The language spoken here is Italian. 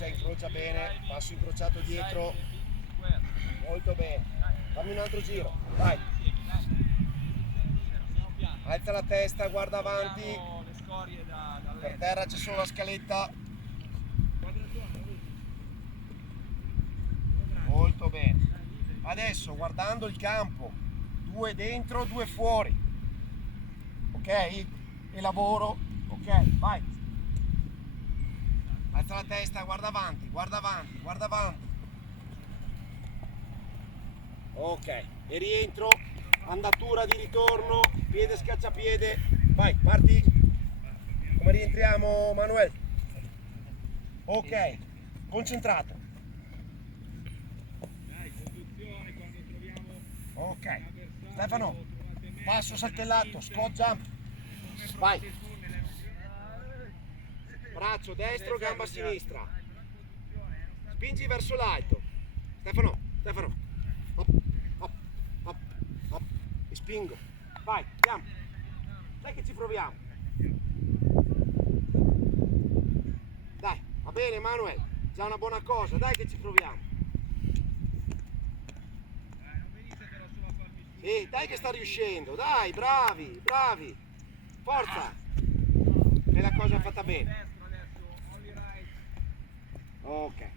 incrocia, incrocia bene, passo incrociato dietro, molto bene, fammi un altro giro, vai, alza la testa, guarda avanti, per terra c'è solo la scaletta, molto bene, adesso guardando il campo, 2 dentro, 2 fuori, ok? E lavoro, ok, vai, alza la testa, guarda avanti, guarda avanti, guarda avanti, ok, e rientro, andatura di ritorno, piede scacciapiede, vai, parti, come rientriamo Manuel? Ok, concentrato, ok, Stefano, passo saltellato, squat jump, vai, braccio destro, gamba sinistra, spingi verso l'alto, Stefano, Stefano, hop, hop, hop, hop, e spingo, vai, andiamo, dai che ci proviamo, dai, va bene Manuel, già una buona cosa, dai che ci proviamo, sì, dai che sta riuscendo, dai, bravi, bravi, forza, e la cosa è fatta bene, ok.